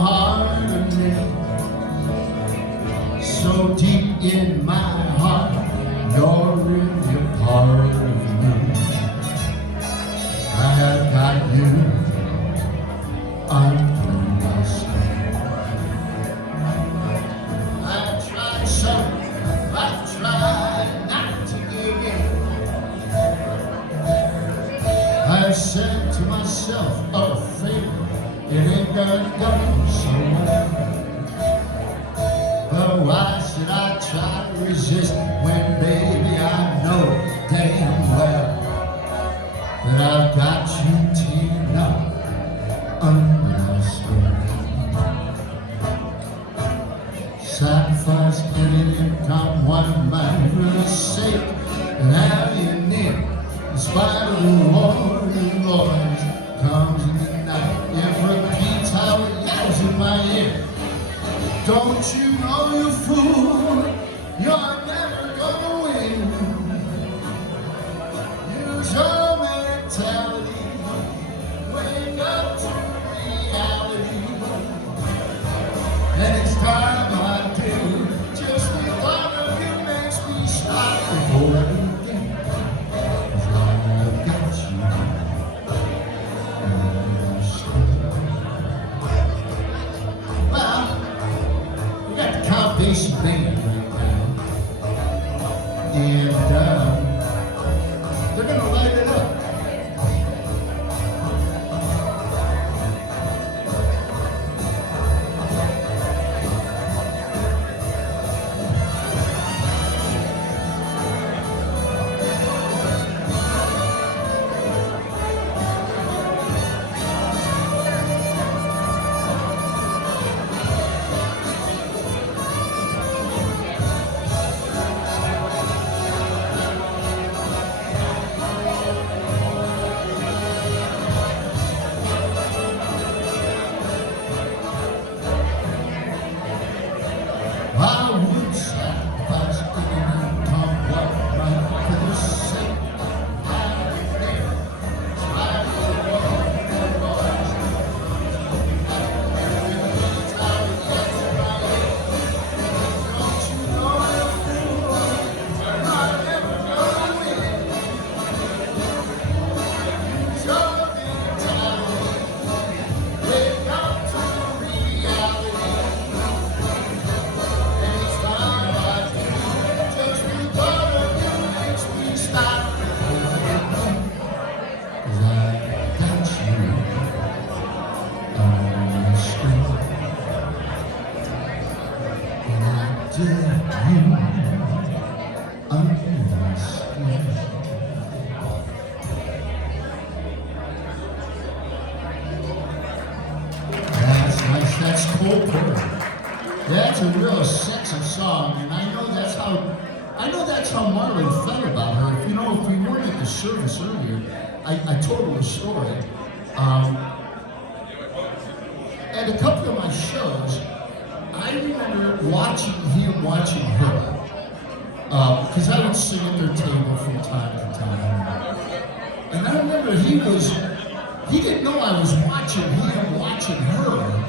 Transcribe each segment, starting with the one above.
heart of me. So deep in my heart, you're really a part of me. I've got you under my skin. I've tried some, I've tried not to give in. I've said to myself, oh, favor, it ain't gonna go so well. But why should I try to resist when, baby, I know damn well that I've got you teamed up under my skin. Sacrifice any income one might really sake and have you near. In spite of the war and noise comes in the night, it repeats how it yells in my ear. Don't you know, you fool, you're never gonna win. Use your mentality, wake up to reality. And each time I do, just the thought of you makes me stop before everything. Basic band right now, and they're gonna light it up. I would sacrifice anything, come what might, for the sake of having there. Try to avoid the noise. It's how it gets right. Don't you know the fool? You're not ever gonna win. Use your mentality. Wake up to reality. That's nice. That's cold pour. That's a real sexy song, and I know that's how Marlin felt about her. If we weren't at the service earlier, I told her a story. At a couple of my shows, I remember watching her. Because I would sing at their table from time to time. And I remember he didn't know I was watching her.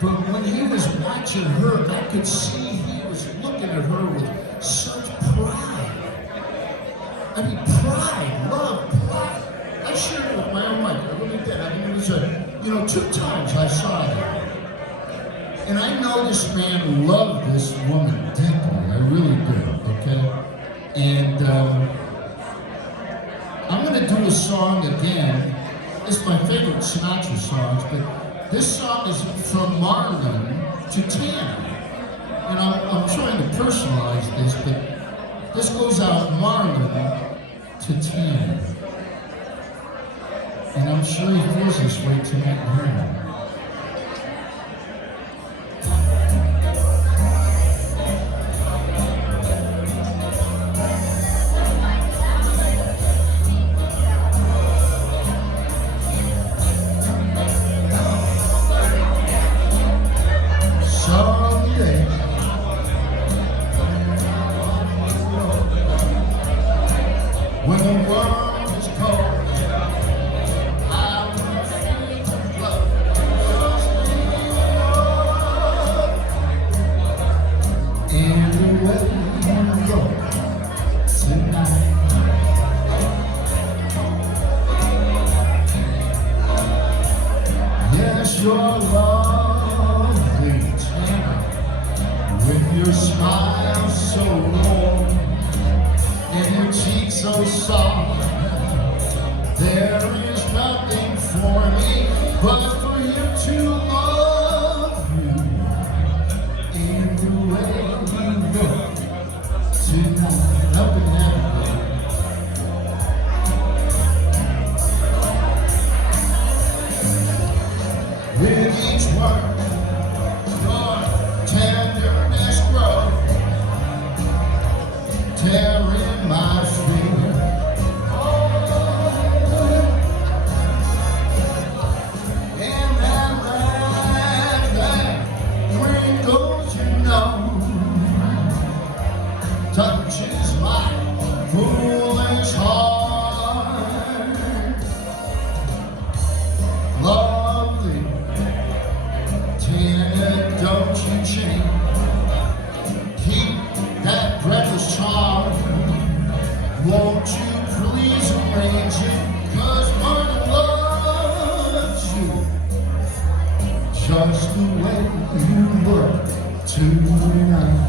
But when he was watching her, I could see he was looking at her with such pride. I mean, pride, love, pride. I shared it with my own wife, I really did. I mean, it was 2 times I saw that. And I know this man loved this woman deeply. I really do, okay? And I'm gonna do a song again. It's my favorite Sinatra songs, but this song is from Marlin to Tana. And I'm trying to personalize this, but this goes out Marlin to Tana. And I'm sure he feels this way tonight here. When the world is cold, I will feel the love. your lovely Tana, with your smile so warm and your cheeks so soft. There is nothing for me but for you to love you in the way you look tonight. Up in heaven. With each word, your tenderness grows, tearing my fear. And that laugh that wrinkles your nose touches my foolish heart. Lovely Tana, don't you change. Keep that breathless charm. Won't you please arrange it? 'Cause Marlin loves you just the way you look tonight.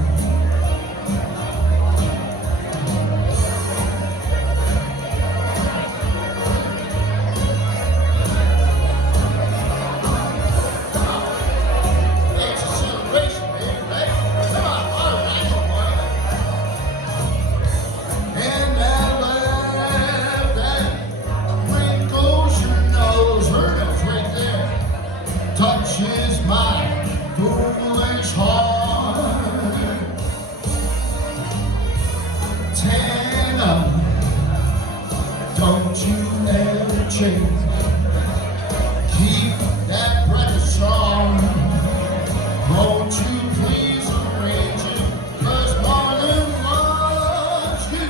Touches my foolish heart. Tana, don't you ever change. Keep that breath strong. Won't you please arrange it? 'Cause Marlin loves you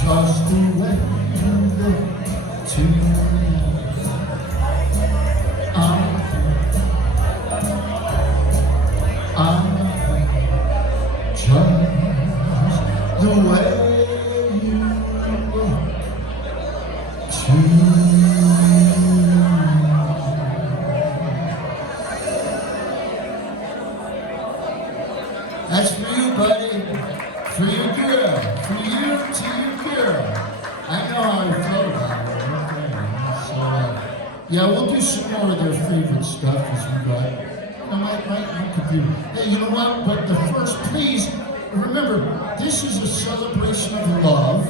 just the way you look tonight. Just the way you look That's for you, buddy. For your girl. For you to your girl. I know how you feel about it. So, yeah, we'll do some more of their favorite stuff as we go. We could do. Hey, you know what? But the first, please remember, this is a celebration of love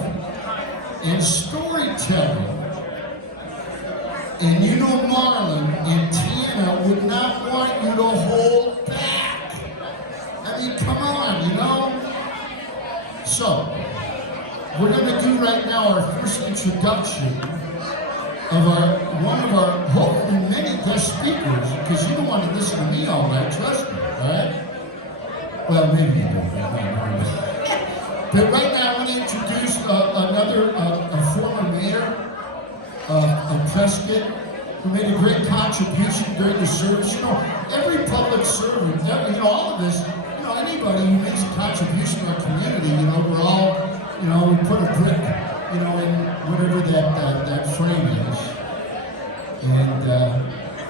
and storytelling. And you know, Marlin and Tana would not want you to hold back. I mean, come on, you know. So, we're going to do right now our first introduction of one of our hopefully many guest speakers, because you don't want to listen to me all night, trust me, all right? Well, maybe you don't. But right now I want to introduce another former mayor of Prescott who made a great contribution during the service. You know, every public servant, you know, all of this, you know, anybody who makes a contribution to our community, you know, we're all, you know, we put a brick, you know, in whatever that frame is. And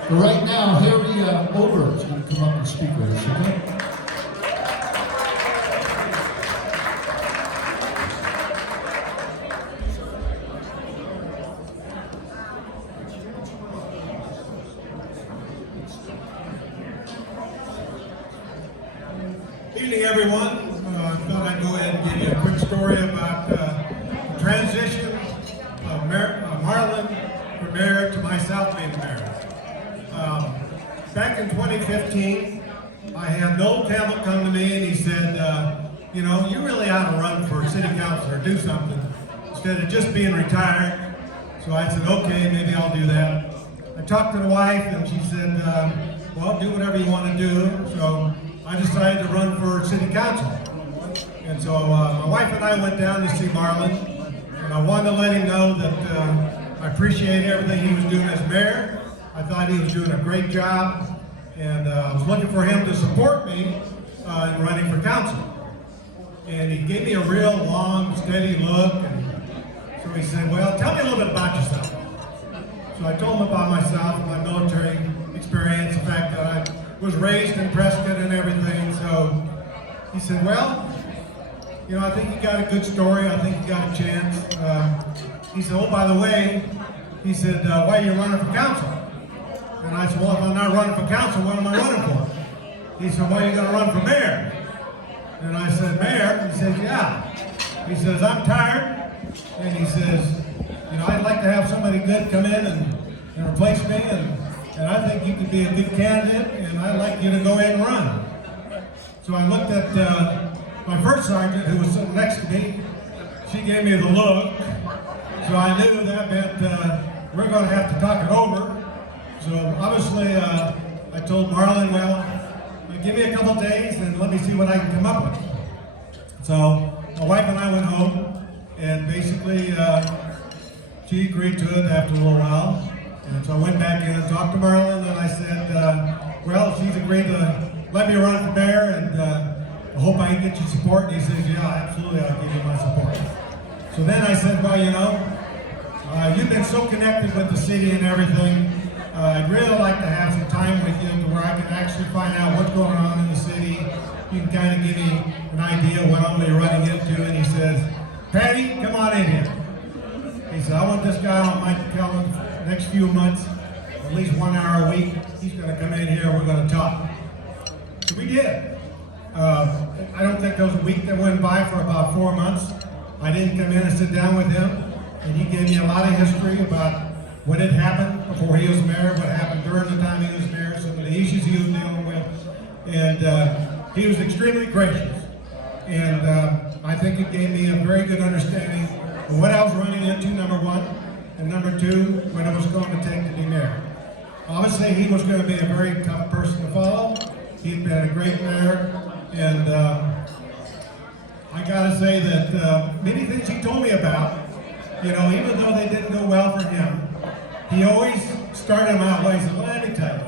but right now, Harry Ober is going to come up and speak with us, okay? Evening, everyone. I thought I'd go ahead and give you a quick story about the transition of Marlin from mayor to myself being mayor. Back in 2015, I had an old Talbot come to me and he said, you know, you really ought to run for city council or do something instead of just being retired. So I said, okay, maybe I'll do that. I talked to the wife and she said, well, do whatever you want to do. So I decided to run for city council. And so my wife and I went down to see Marlin, and I wanted to let him know that I appreciate everything he was doing as mayor. I thought he was doing a great job, and I was looking for him to support me in running for council. And he gave me a real long, steady look, and so he said, well, tell me a little bit about yourself. So I told him about myself, my military was raised in Prescott and everything. So he said, well, you know, I think you got a good story. I think you got a chance. He said, oh, by the way, he said, why are you running for council? And I said, well, if I'm not running for council, what am I running for? He said, well, you're going to run for mayor. And I said, mayor? He says, yeah. He says, I'm tired. And he says, you know, I'd like to have somebody good come in and replace me. And I think you could be a good candidate. And I'd like you to go ahead and run. So I looked at my first sergeant, who was sitting next to me. She gave me the look. So I knew that meant we're going to have to talk it over. So obviously, I told Marlin, well, give me a couple days and let me see what I can come up with. So my wife and I went home, and basically she agreed to it after a little while. And so I went back in and talked to Marlin, and I said, well, she's agreed to let me run for mayor, and I hope I can get your support. And he says, yeah, absolutely, I'll give you my support. So then I said, well, you know, you've been so connected with the city and everything. I'd really like to have some time with you to where I can actually find out what's going on in the city. You can kind of give me an idea of what I'm going to be running into. And he says, Patty, come on in here. He said, I want this guy on my calendar for the next few months, at least 1 hour a week. He's going to come in here and we're going to talk. So we did. I don't think there was a week that went by for about 4 months. I didn't come in and sit down with him. And he gave me a lot of history about what had happened before he was mayor, what happened during the time he was mayor, some of the issues he was dealing with. And he was extremely gracious. And I think it gave me a very good understanding of what I was running into, number one, and number two, what it was going to take to be mayor. Obviously, he was going to be a very tough person to follow. He'd been a great mayor, and I gotta say that many things he told me about, you know, even though they didn't go well for him, he always started them out well. He said, well, let me tell you.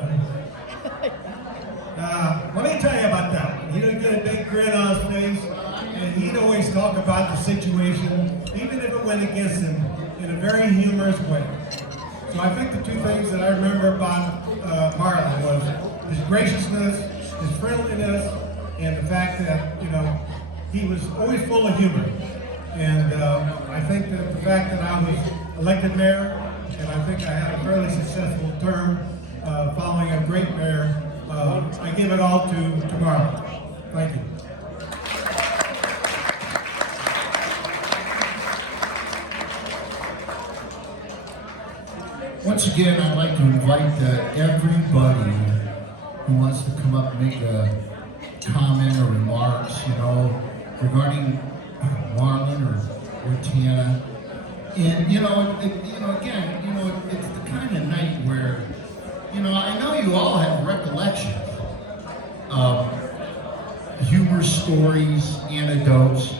Let me tell you about that one. He'd get a big grin on his face, and he'd always talk about the situation, even if it went against him, in a very humorous way. So I think the two things that I remember about Marlin was his graciousness, his friendliness, and the fact that, you know, he was always full of humor. And I think that the fact that I was elected mayor, and I think I had a fairly successful term following a great mayor, I give it all to Marlin. Thank you. Once again, I'd like to invite everybody who wants to come up and make a comment or remarks, you know, regarding Marlin or Tana. And you know, again, you know, it's the kind of night where, you know, I know you all have recollections of humor stories, anecdotes,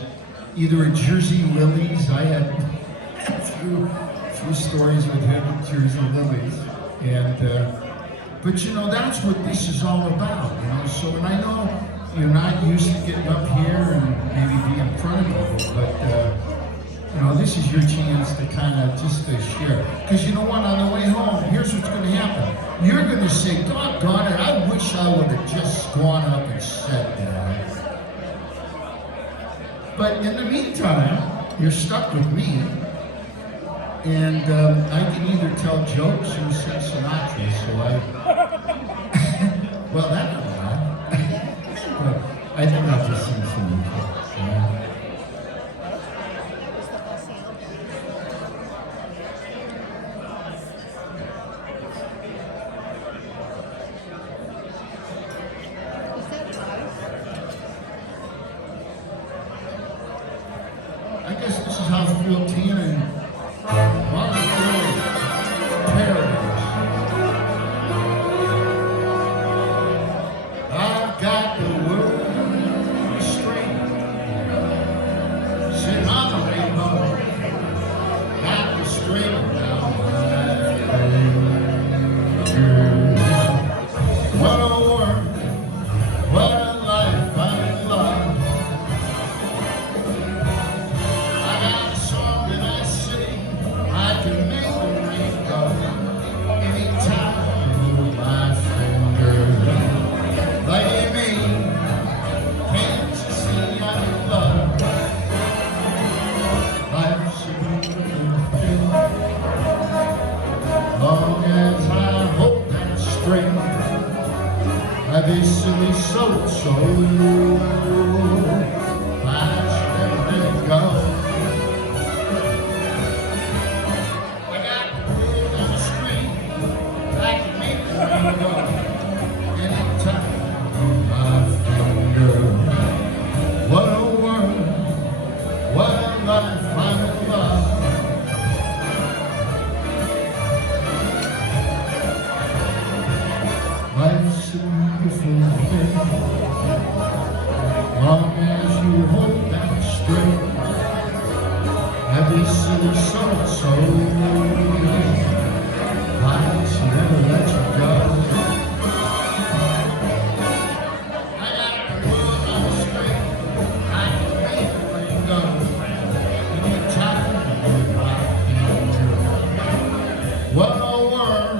either at Jersey Lilies. I had a few stories with him at Jersey Lilies, and but you know, that's what this is all about, you know. So, and I know you're not used to getting up here and maybe be in front of people, but you know, this is your chance to kind of just to share. Because you know what, on the way home, here's what's going to happen. You're going to say, doggone it, I wish I would have just gone up and sat down. But in the meantime, you're stuck with me. And I can either tell jokes or sing Sinatra, so well, that's not bad. I think I'll just sing Sinatra. Yeah. I guess this is how Phil Tana and Marlin feel paradise. I've got the world straight, sitting on the rainbow, got the straight down my face. What a world, what a life, I'm in love. I can make the rain go anytime I move my finger. string. I've easily so flash and go. I got the pull on the string, I can make the rain go. Anytime on my finger. What a world, what a life I'm in love. Life's a beautiful thing, long as you hold that straight. Every silly so life's never let you go. I got the wood on the string, I can make the rain go. Anytime on my finger. What a world.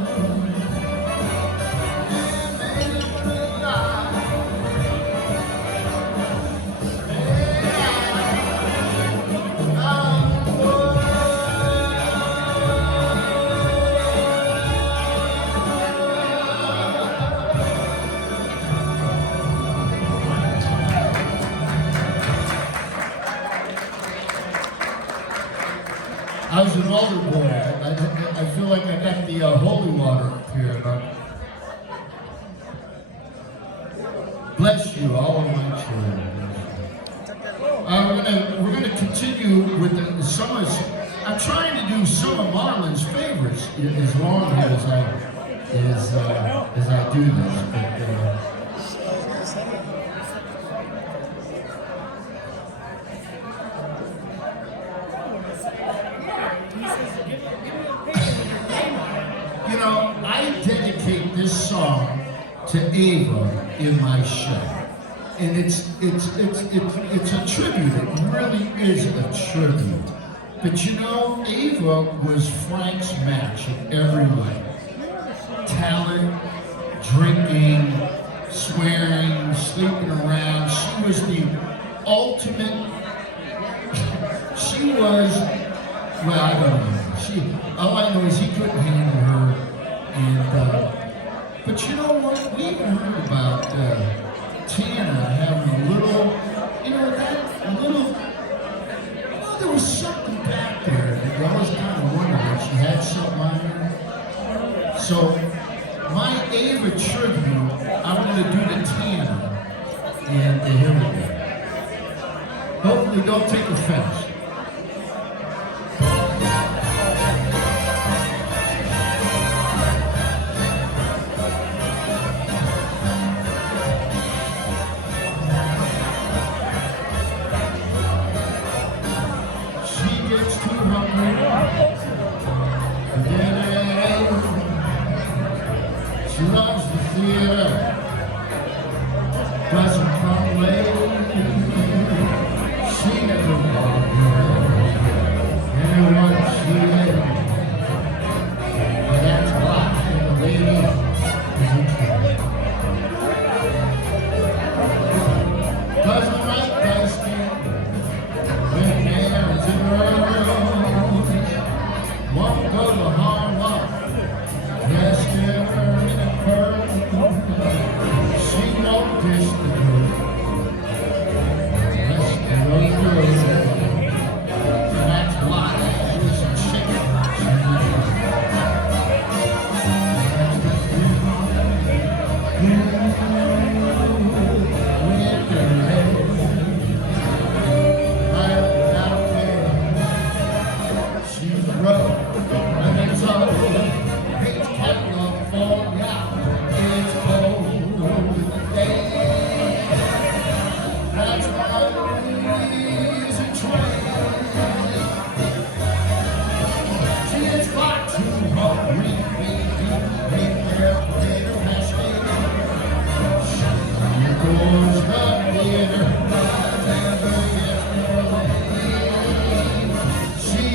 I was an older boy. I feel like I got the holy water up here. But bless you, all of my children. We're gonna continue with the some of. I'm trying to do some of Marlin's favorites as long as I do this. But, you know, I dedicate this song to Ava in my show, and it's a tribute. It really is a tribute. But you know, Ava was Frank's match in every way: talent, drinking, swearing, sleeping around. She was the ultimate. She was. Well, I don't know. All I know is he couldn't handle her, and but you know what? We even heard about Tana having a little, there was something back there that you always kind of wondered if she had something on her. So my Ava tribute, I'm going to do to Tana, and here we go. Hopefully, don't take offense. She loves the theater, doesn't come late. She never walked anyone she is. But that's why the lady is a tree. Doesn't like dice game when hands in rows. Won't go to hard walk. Yes, never in a curve. She won't dish the girl. Yes, the girl. And that's why she's a chicken. She's rough, and it's all it's kept on falling out. It's cold day. That's why she's a train. She is far too hungry, baby. Make her potato hash She goes the theater, never gets more late. She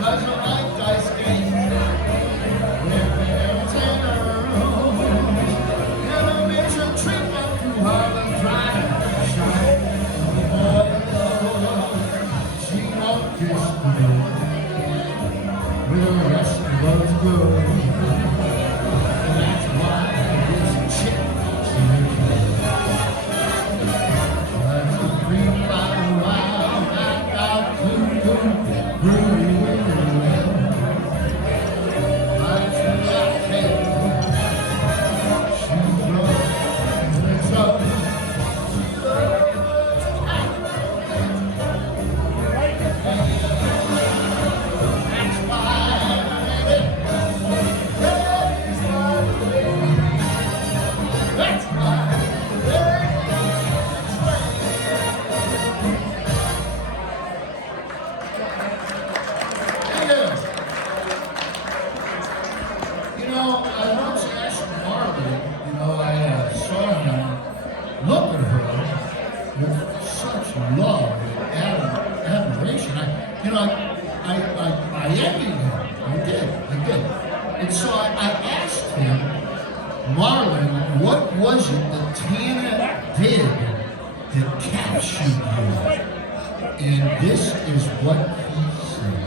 doesn't like dice games. Never makes a trip up to did that captured you? And this is what he said.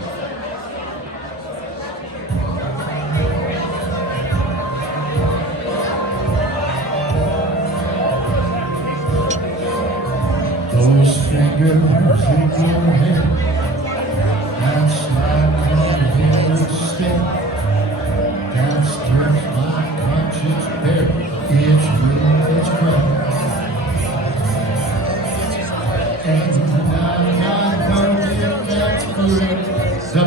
Those fingers in your hair, that's my coming step. That's just my conscience bare. It's real, it's crap. And I'm not knowing if that's correct. The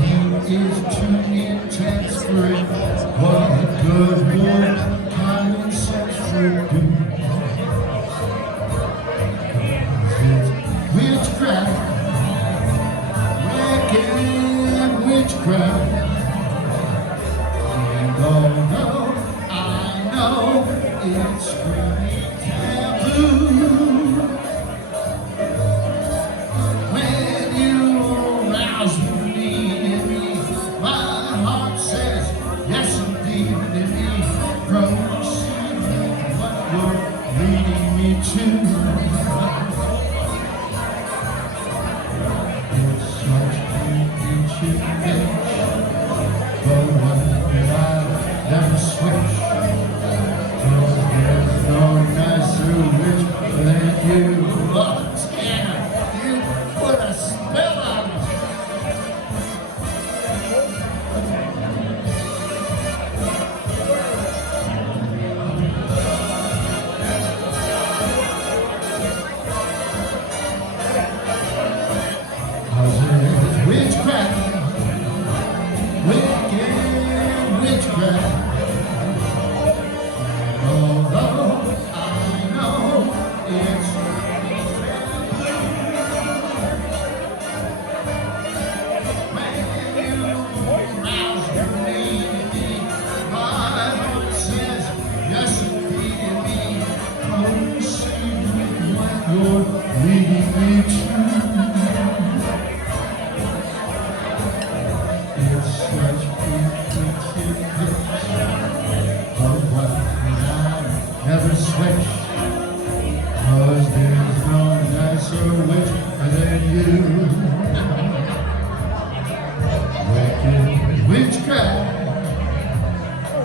heat is too intense for it. What good would common sense would do? Witchcraft, wicked witchcraft. And although I know it's pretty taboo, when you arouse me in me, my heart says yes indeed in me. Proceed what you're leading me to. Never switch, 'cause there's no nicer witch than you. Oh, Tana, you put a spell on us. Cause it's witchcraft, wicked witchcraft. You're leading me to. It's such big but what I never switch, 'cause there's no nicer witch than you. Wicked witchcraft,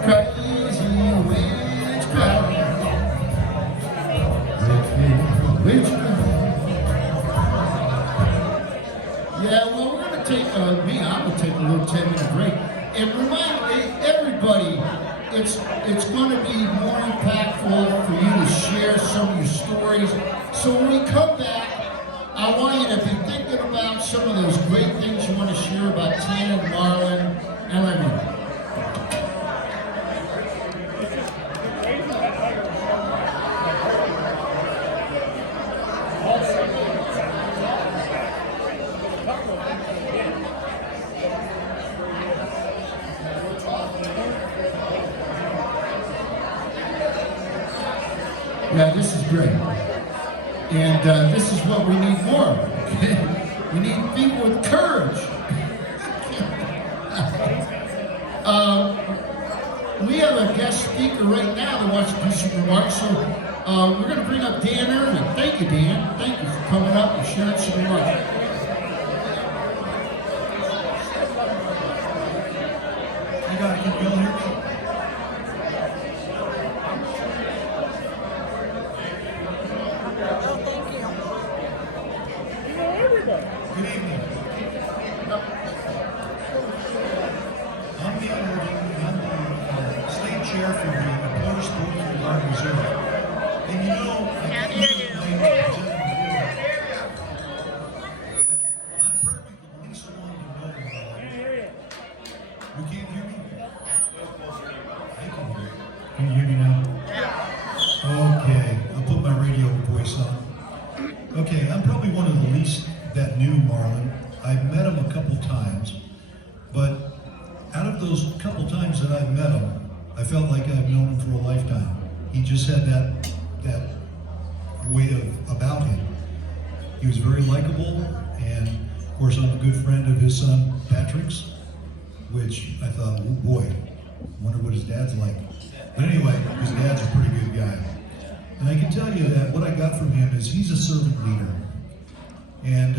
crazy witchcraft. Yeah, well, we're going to take, I'm going to take a little 10-minute break. And remind everybody, it's going to be more impactful for you to share some of your stories. So when we come back, I want you to be thinking about some of those great things you want to share about Tana and Marlin and Lemon. Yeah, this is great. And this is what we need more. We need people with courage. We have a guest speaker right now that wants to do some remarks. So we're going to bring up Dan Irving. Thank you, Dan. Thank you for coming up and sharing some remarks. You got it. Can you all hear me? Good evening. I'm the state chair for the Employer Sports and Guard Reserve. And you know, I'm probably the least one to know about it. You can't hear me? I can hear you. Can you hear me now? Yeah. Okay, I'll put my radio voice on. Okay, I'm probably one of the least that knew Marlin. I've met him a couple times, but out of those couple times that I've met him, I felt like I've known him for a lifetime. He just had that way about him. He was very likable, and of course I'm a good friend of his son Patrick's, which I thought, oh boy, wonder what his dad's like. But anyway, his dad's a pretty good guy. And I can tell you that what I got from him is he's a servant leader. And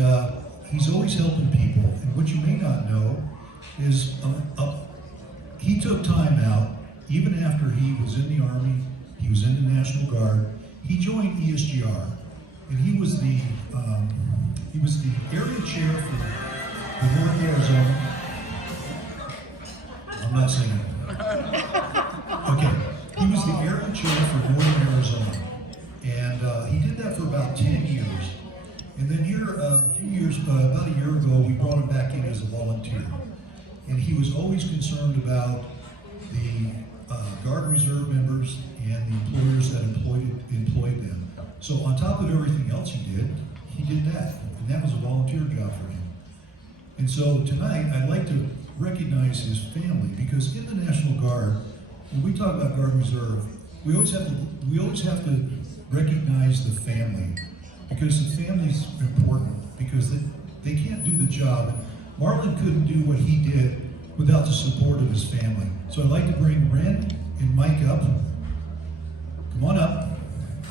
he's always helping people. And what you may not know is he took time out, even after he was in the Army, he was in the National Guard, he joined ESGR, and he was the area chair for the North Arizona. I'm not singing. Okay, he was the area chair for Northern Arizona, and he did that for about 10 years. And then here, a few years, about a year ago, we brought him back in as a volunteer. And he was always concerned about the Guard Reserve members and the employers that employed them. So on top of everything else he did that. And that was a volunteer job for him. And so tonight, I'd like to recognize his family, because in the National Guard, when we talk about Guard Reserve, we always have to recognize the family, because the family's important, because they can't do the job. And Marlin couldn't do what he did without the support of his family. So I'd like to bring Ren and Mike up. Come on up.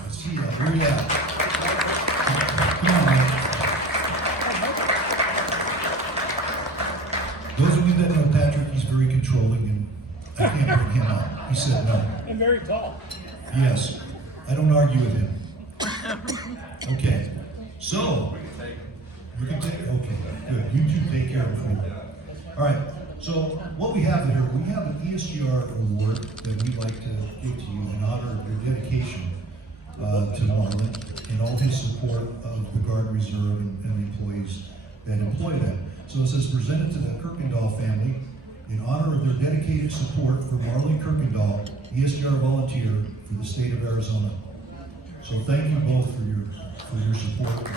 I see you. Where you at? Come on, Mike. Those of you that know Patrick, he's very controlling, and I can't bring him up. He said no. And very tall. Yes. I don't argue with him. Okay. So, you can take, okay, good. You two take care of him. All right. So, what we have here, we have an ESGR award that we'd like to give to you in honor of your dedication to Marlin and all his support of the Guard Reserve and the employees that employ them. So it says, presented to the Kuykendall family in honor of their dedicated support for Marlin Kuykendall, ESGR volunteer for the state of Arizona. So thank you both for your support.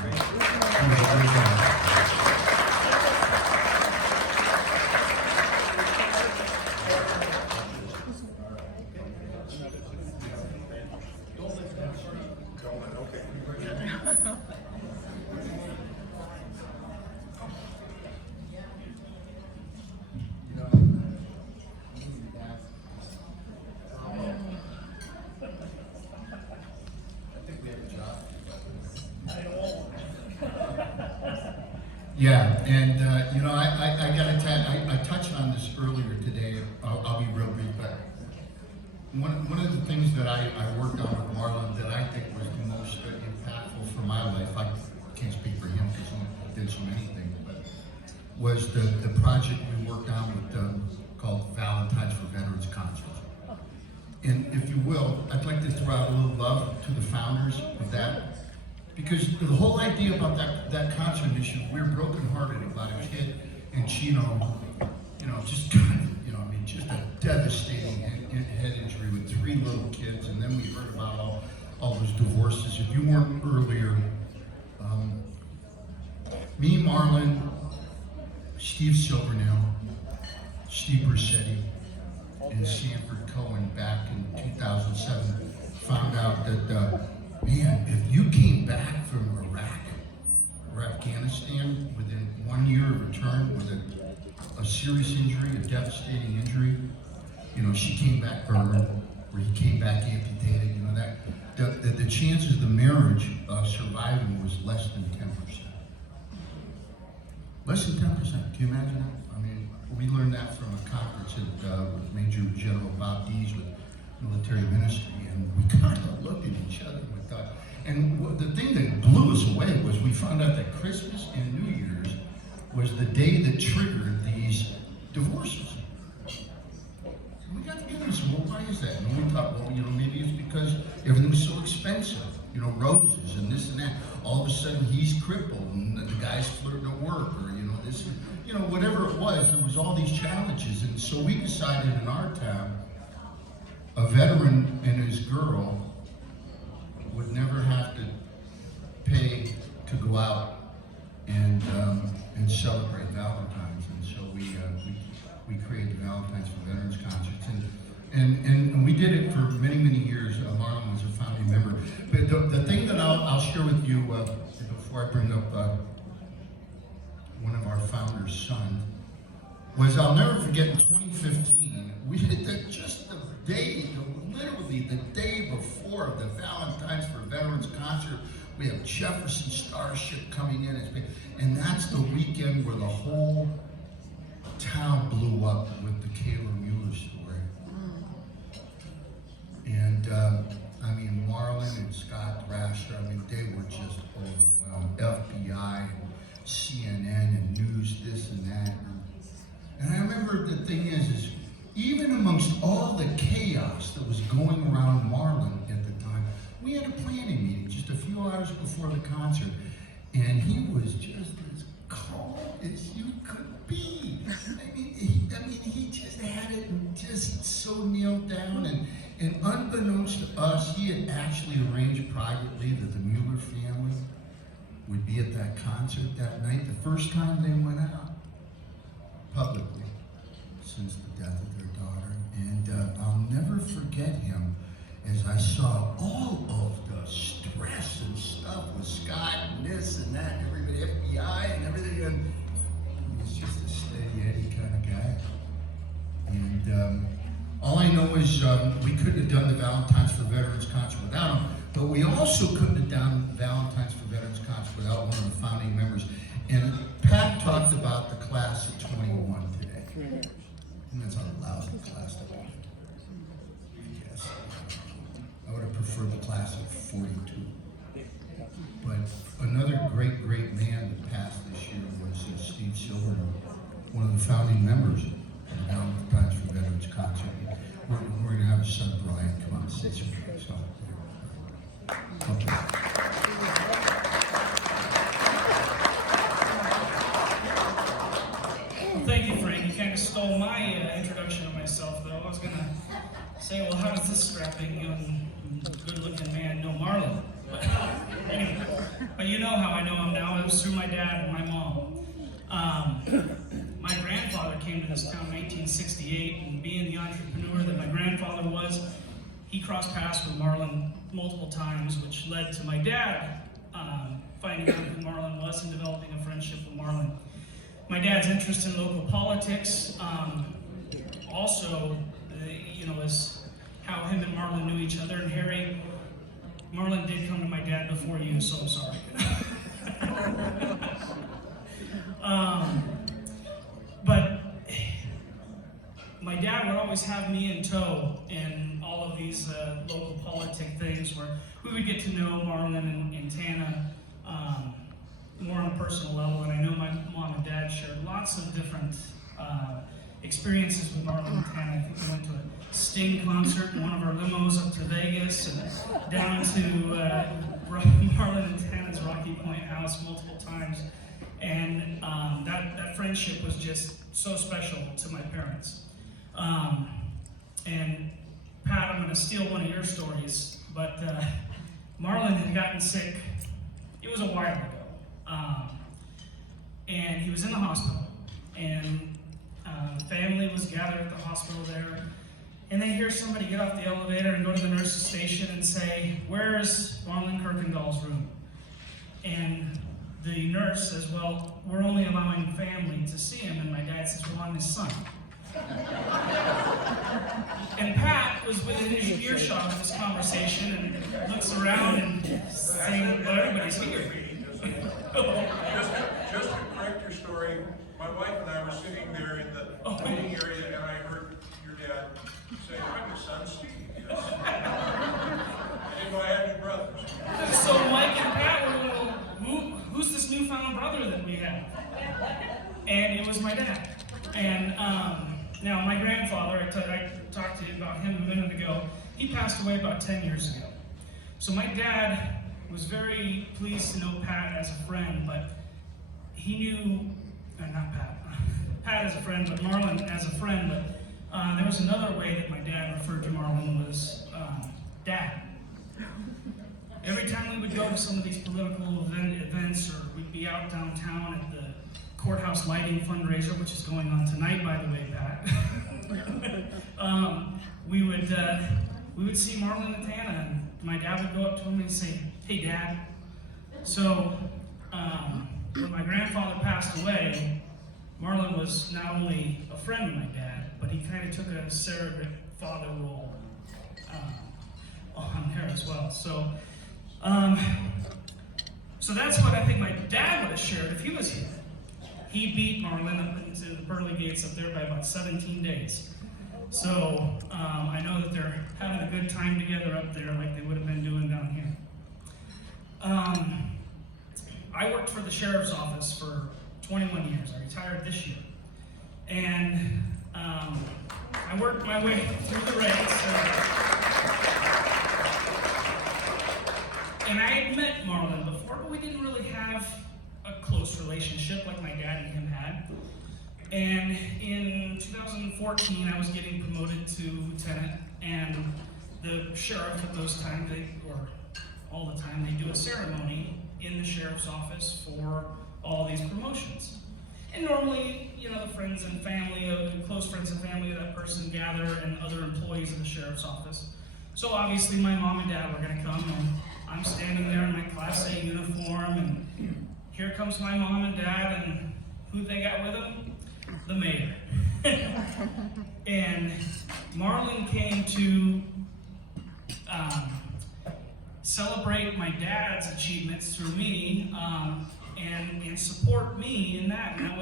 Yeah, and you know, I gotta tell you, I touched on this earlier today. I'll be real brief, but one of the things that I worked on with Marlin that I think was the most impactful for my life, I can't speak for him because he did so many things, but was the project we worked on with called Valentine's for Veterans Concerts. And if you will, I'd like to throw out a little love to the founders of that. Because the whole idea about that concert mission, we were brokenhearted about a kid in Chino, just kind of, I mean, just a devastating head injury with 3 little kids, and then we heard about all those divorces. If you weren't earlier, me, Marlin, Steve Silvernail, Steve Brissetti, and Sanford Cohen back in 2007 found out that man, if you came back from Iraq or Afghanistan within 1 year of return with a serious injury, a devastating injury, she came back burned, or he came back amputated, that the chances of the marriage surviving was less than 10%. Less than 10%, can you imagine that? I mean, we learned that from a conference with Major General Bob Dees with military ministry, and we kind of looked at each other and we thought, and the thing that blew us away was we found out that Christmas and New Year's was the day that triggered these divorces. And we got together and said, well, why is that? And we thought, well, maybe it's because everything's so expensive, roses and this and that. All of a sudden he's crippled and the guy's flirting at work, or this, whatever it was, there was all these challenges. And so we decided in our town, a veteran and his girl would never have to pay to go out and celebrate Valentine's, and so we created the Valentine's for Veterans concerts, and we did it for many years. Marlin was a founding member. But the thing that I'll share with you before I bring up one of our founders' son was, I'll never forget in 2015 we did that just the day, literally the day before before, the Valentine's for Veterans concert. We have Jefferson Starship coming in, and that's the weekend where the whole town blew up with the Kayla Mueller story. And I mean, Marlin and Scott Thrasher, I mean, they were just overwhelmed. FBI, CNN, and news, this and that. And I remember the thing is even amongst all the chaos that was going around Marlin at the time, we had a planning meeting just a few hours before the concert, and he was just as calm as you could be. I mean, he just had it just so nailed down, and unbeknownst to us, he had actually arranged privately that the Mueller family would be at that concert that night, the first time they went out publicly since the death of their daughter. And I'll never forget him as I saw all of the stress and stuff with Scott and this and that and everybody, FBI and everything, and he's just a steady Eddie kind of guy. And all I know is we couldn't have done the Valentine's for Veterans concert without him, but we also couldn't have done Valentine's for Veterans concert without one of the founding members. And Pat talked about the class of 21 today. And that's a lousy class to be. Yes. I would have preferred the class of 42. But another great man that passed this year was Steve Silverman, one of the founding members of the Valentine's for Veterans concert. We're going to have his son Brian come on and say some things. So, okay. Well, thank you, Frank. You kind of stole my introduction of myself, though. I was going to say, well, how does this strapping, young, good-looking man know Marlin? But anyway, but you know how I know him now. It was through my dad and my mom. My grandfather came to this town in 1968, and being the entrepreneur that my grandfather was, he crossed paths with Marlin multiple times, which led to my dad finding out who Marlin was and developing a friendship with Marlin. My dad's interest in local politics also, is how him and Marlin knew each other. And Harry, Marlin did come to my dad before you, so I'm sorry. But my dad would always have me in tow in all of these local politic things where we would get to know Marlin and Tana more on a personal level. And I know my mom and dad shared lots of different experiences with Marlin and Tana. I think we went to a Sting concert in one of our limos up to Vegas and down to Marlin and Tana's Rocky Point house multiple times. And that friendship was just so special to my parents. And Pat, I'm going to steal one of your stories, but Marlin had gotten sick. It was a while ago. And he was in the hospital. And the family was gathered at the hospital there. And they hear somebody get off the elevator and go to the nurse's station and say, "Where's Marlin Kuykendall's room?" And the nurse says, "Well, we're only allowing family to see him." And my dad says, "Well, I'm his son." And Pat was within earshot of this conversation and looks around and saying, "Well, everybody's here." Just to correct your story, my wife and I were sitting there in the waiting area, and I heard your dad say, "I'm your son, Steve." Yes. I didn't know I had any brothers. So Mike and Pat were, well, who's this newfound brother that we have? And it was my dad. And now my grandfather, I talked to you about him a minute ago, he passed away about 10 years ago. So my dad was very pleased to know Pat as a friend, but he knew, not Pat as a friend, but Marlin as a friend, but there was another way that my dad referred to Marlin was Dad. Every time we would go to some of these political events, or we'd be out downtown at the courthouse lighting fundraiser, which is going on tonight, by the way, Pat, we would see Marlin and Tana, and my dad would go up to him and say, "Hey, Dad." So when my grandfather passed away, Marlin was not only a friend of my dad, but he kind of took a surrogate father role. on there as well. So, so that's what I think my dad would have shared if he was here. He beat Marlin up into the pearly gates up there by about 17 days. So I know that they're having a good time together up there like they would have been doing down here. I worked for the sheriff's office for 21 years. I retired this year. And I worked my way through the ranks. And I had met Marlin before, but we didn't really have a close relationship like my dad and him had. And in 2014, I was getting promoted to lieutenant, and the sheriff at those times, all the time, they do a ceremony in the sheriff's office for all these promotions. And normally, you know, the friends and family, close friends and family of that person gather, and other employees of the sheriff's office. So obviously my mom and dad were gonna come, and I'm standing there in my Class A uniform, and here comes my mom and dad, and who they got with them? The mayor. And Marlin came to celebrate my dad's achievements through me, and support me in that. And that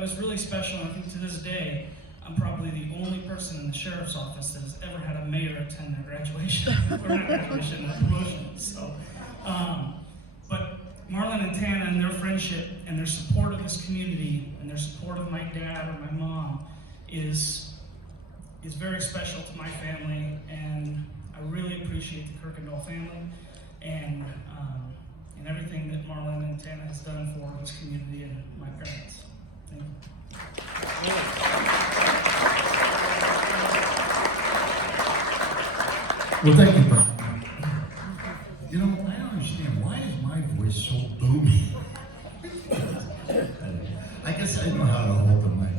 was really special. And I think to this day, I'm probably the only person in the sheriff's office that has ever had a mayor attend their graduation, or not graduation, a promotion. So, but Marlin and Tana and their friendship and their support of this community and their support of my dad or my mom is very special to my family, and I really appreciate the Kuykendall family and everything that Marlin and Tana has done for this community and my parents. Thank you. Well, thank you, Brian. You know, I don't understand, why is my voice so boomy? I guess I know how to hold the mic.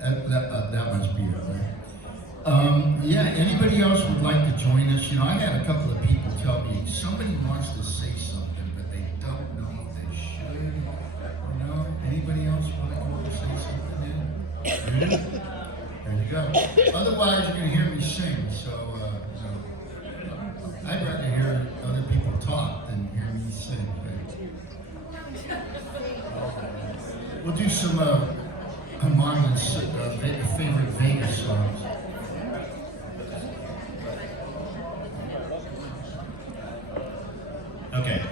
That must be it, right? Yeah, anybody else would like to join us? You know, I had a couple of people tell me somebody wants to say something, but they don't know if they should. You know, anybody else want to go and say something? There you go. Otherwise, you're going to hear me sing, so I'd rather hear other people talk than hear me sing. Right? We'll do some Marlin's favorite Vegas songs. Okay.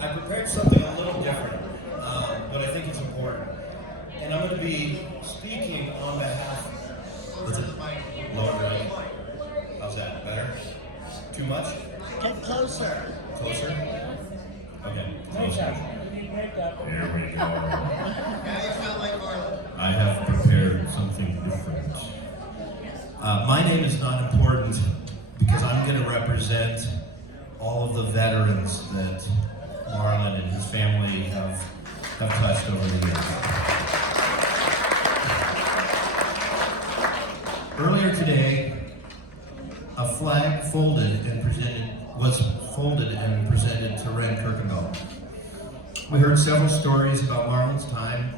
I prepared something a little different, but I think it's important. And I'm going to be speaking on behalf. Is it lower right? How's that? Better? Too much? Get closer. Closer? Okay. Closer. There we go. Now you sound like Marlin. I have prepared something different. My name is not important because I'm going to represent all of the veterans that Marlin and his family have touched over the years. Earlier today, a flag was folded and presented to Ren Kuykendall. We heard several stories about Marlin's time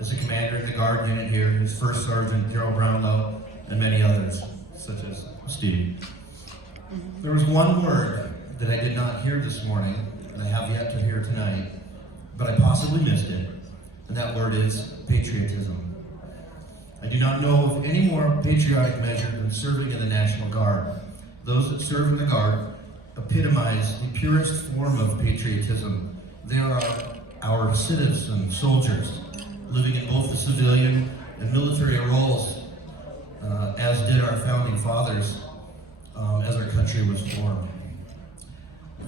as a commander in the Guard unit here, his first sergeant, Daryl Brownlow, and many others, such as Steve. There was one word that I did not hear this morning, and I have yet to hear tonight, but I possibly missed it, and that word is patriotism. I do not know of any more patriotic measure than serving in the National Guard. Those that serve in the Guard epitomize the purest form of patriotism. They are our citizen soldiers, living in both the civilian and military roles, as did our founding fathers as our country was formed.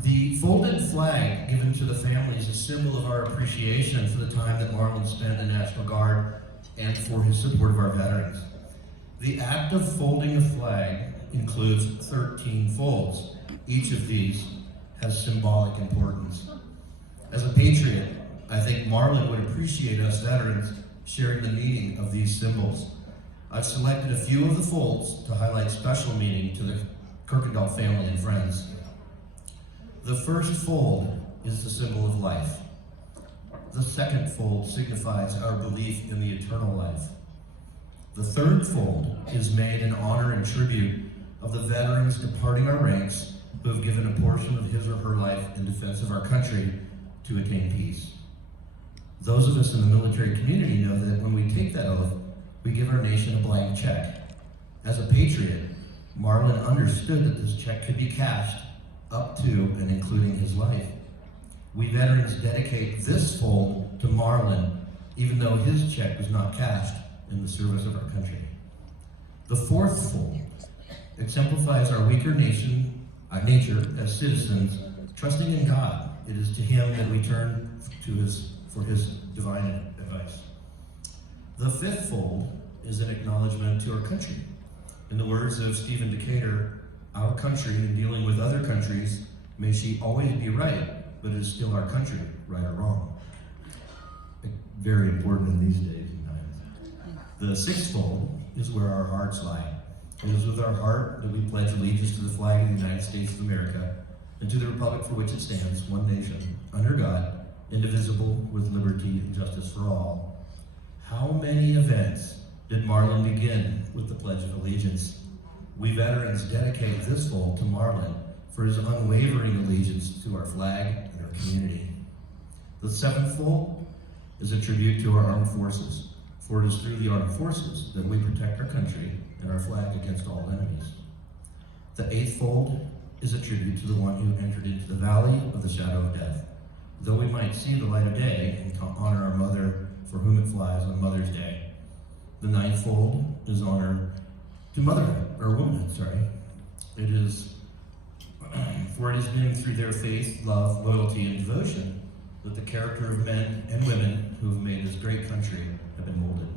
The folded flag given to the family is a symbol of our appreciation for the time that Marlin spent in the National Guard and for his support of our veterans. The act of folding a flag includes 13 folds. Each of these has symbolic importance. As a patriot, I think Marlin would appreciate us veterans sharing the meaning of these symbols. I've selected a few of the folds to highlight special meaning to the Kuykendall family and friends. The first fold is the symbol of life. The second fold signifies our belief in the eternal life. The third fold is made in honor and tribute of the veterans departing our ranks who have given a portion of his or her life in defense of our country to attain peace. Those of us in the military community know that when we take that oath, we give our nation a blank check. As a patriot, Marlin understood that this check could be cashed up to and including his life. We veterans dedicate this fold to Marlin, even though his check was not cashed in the service of our country. The fourth fold exemplifies our weaker nature as citizens, trusting in God. It is to Him that we turn for His divine advice. The fifth fold is an acknowledgement to our country. In the words of Stephen Decatur, our country, in dealing with other countries, may she always be right, but it is still our country, right or wrong. Very important in these days and times. The sixth fold is where our hearts lie. It is with our heart that we pledge allegiance to the flag of the United States of America and to the republic for which it stands, one nation, under God, indivisible, with liberty and justice for all. How many events did Marlin begin with the Pledge of Allegiance? We veterans dedicate this fold to Marlin for his unwavering allegiance to our flag and our community. The seventh fold is a tribute to our armed forces, for it is through the armed forces that we protect our country and our flag against all enemies. The eighth fold is a tribute to the one who entered into the valley of the shadow of death, though we might see the light of day and honor our mother for whom it flies on Mother's Day. The ninth fold is honor to motherhood, or womanhood, It is, for it has been through their faith, love, loyalty, and devotion that the character of men and women who have made this great country have been molded.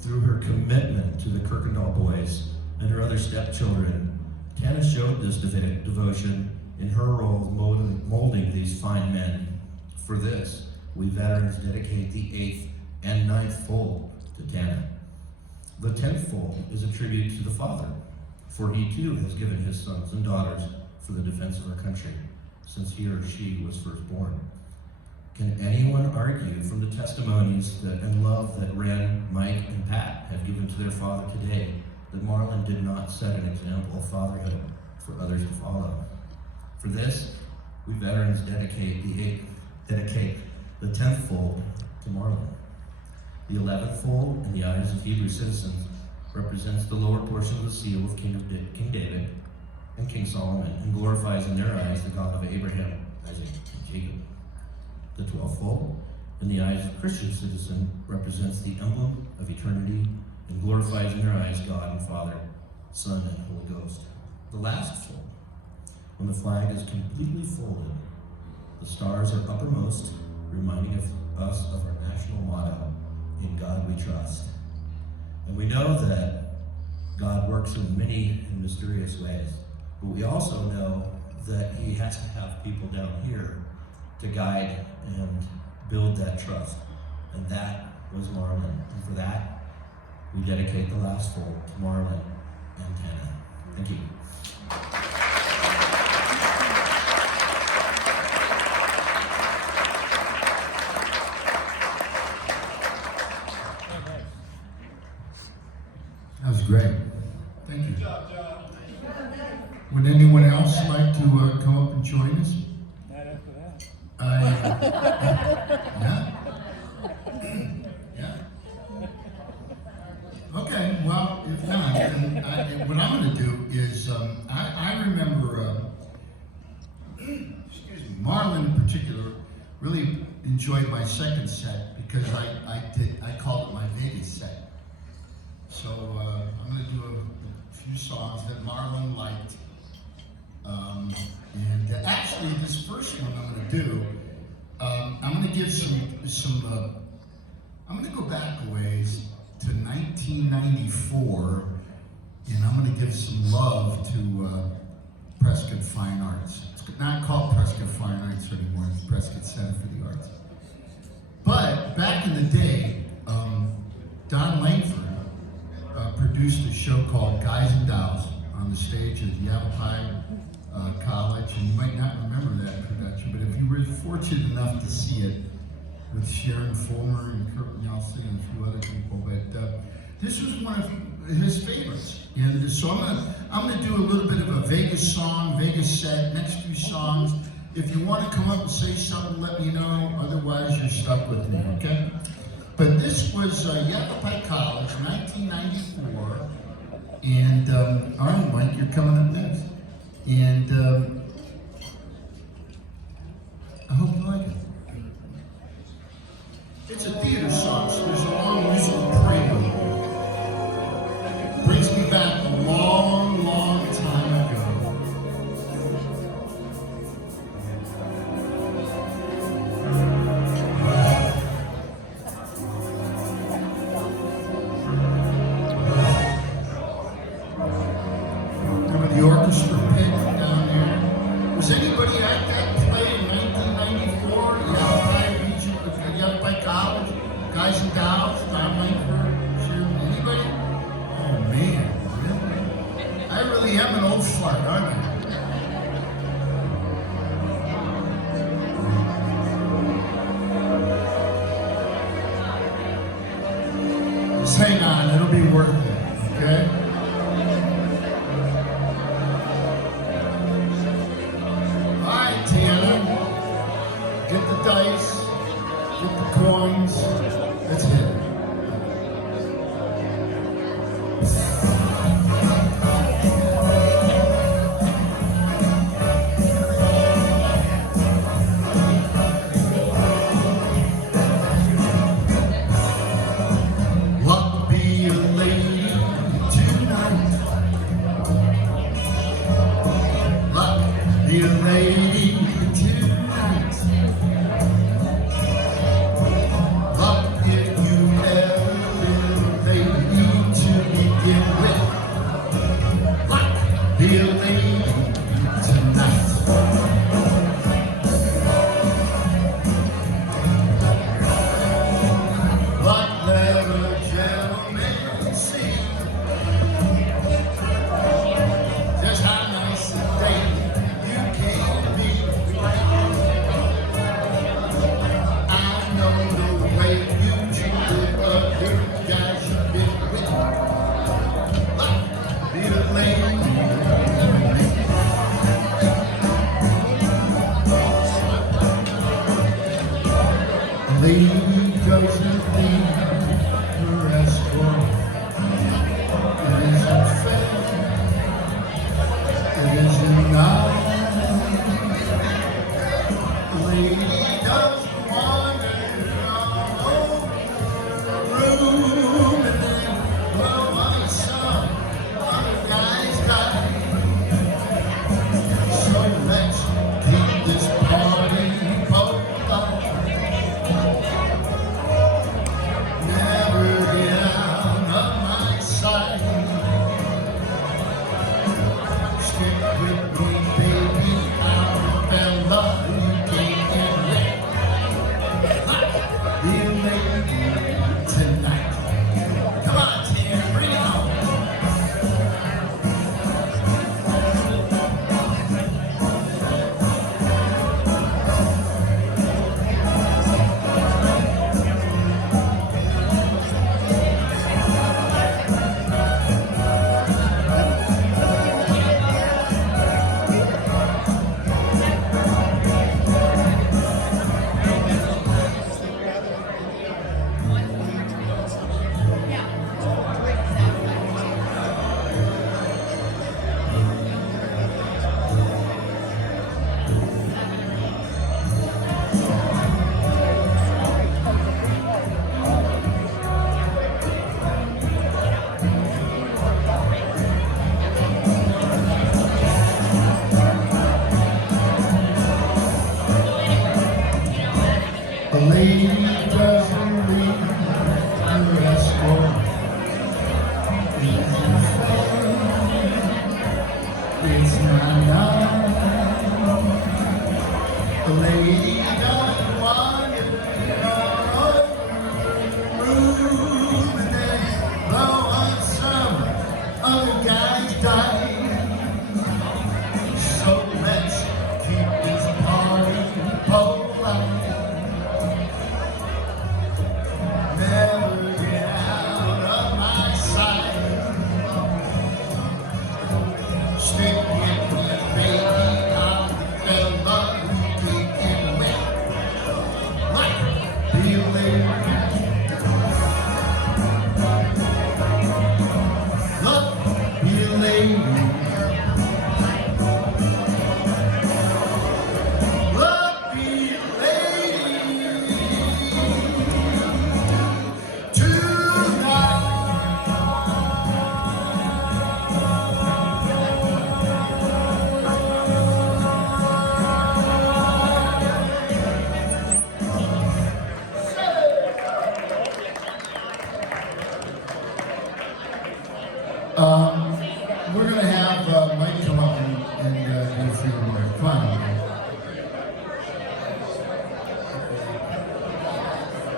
Through her commitment to the Kuykendall boys and her other stepchildren, Tana showed this devotion in her role of molding these fine men. For this, we veterans dedicate the eighth and ninth fold to Tana. The 10th fold is a tribute to the Father, for he too has given his sons and daughters for the defense of our country, since he or she was first born. Can anyone argue from the testimonies and love that Ren, Mike, and Pat have given to their father today that Marlin did not set an example of fatherhood for others to follow? For this, we veterans dedicate the 10th fold to Marlin. The 11th fold, in the eyes of Hebrew citizens, represents the lower portion of the seal of King David and King Solomon, and glorifies in their eyes the God of Abraham, Isaac, and Jacob. The 12th fold, in the eyes of Christian citizen, represents the emblem of eternity and glorifies in their eyes God and Father, Son, and Holy Ghost. The last fold, when the flag is completely folded, the stars are uppermost, reminding us of our national motto, in God we trust. And we know that God works in many and mysterious ways, but we also know that He has to have people down here to guide and build that trust. And that was Marlin. And for that, we dedicate the last fold to Marlin and Tana. Thank you. That was great. Thank you. Good job, John. Would anyone else like to come up and join us? Not after that. Yeah. Okay. Well, if not, then what I'm going to do is I remember, Marlin in particular really enjoyed my second set because I called it my Vegas set. So I'm going to do a few songs that Marlin liked. And actually, this first one I'm going to do, I'm going to give I'm going to go back a ways to 1994, and I'm going to give some love to Prescott Fine Arts. It's not called Prescott Fine Arts anymore, it's Prescott Center for the Arts. But back in the day, Don Langford produced a show called Guys and Dolls on the stage at Yavapai College, and you might not remember that production, but if you were fortunate enough to see it with Sharon Fulmer and Kurt Nelson and a few other people, but this was one of his favorites, and so I'm I'm going to do a little bit of a Vegas song, Vegas set, next few songs. If you want to come up and say something, let me know. Otherwise, you're stuck with me, okay? But this was Yavapai College, 1994. And, all right, Mike, you're coming up next. And I hope you like it. It's a theater song, so there's a long musical prelude. Brings me back a long, long time ago. Remember the orchestra pit down there? Was anybody at that play in 1994? Yavapai Region, Yavapai College, Guys and Dolls, Don Langford, anybody? Oh man, really? I really am an old fart, aren't I? Just hang on, it'll be worth it, okay? All right, Tana, get the dice, get the coins, let's hit it. Luck be a lady tonight. Luck be a lady tonight. Luck if you ever been a lady to begin with. Luck be a lady tonight. Luck let a gentleman see just how nice a day you can be. I know the way you treated other guys you've been with. Luck be a lady. A lady doesn't need her escort. It isn't fair. It isn't nice. A lady doesn't wander all over the room and then blow on some other guy's guy. So let's keep this party polite. Never get out of my sight. Stick with me, baby. I'm a fella you can't get away. Be a lady tonight. Come on, Tim, bring it on. A lady doesn't need her escort. It's not nice. A lady doesn't wander all over the room and then blow on some other guy's dime. So let's keep this party polite. Never get out of my sight.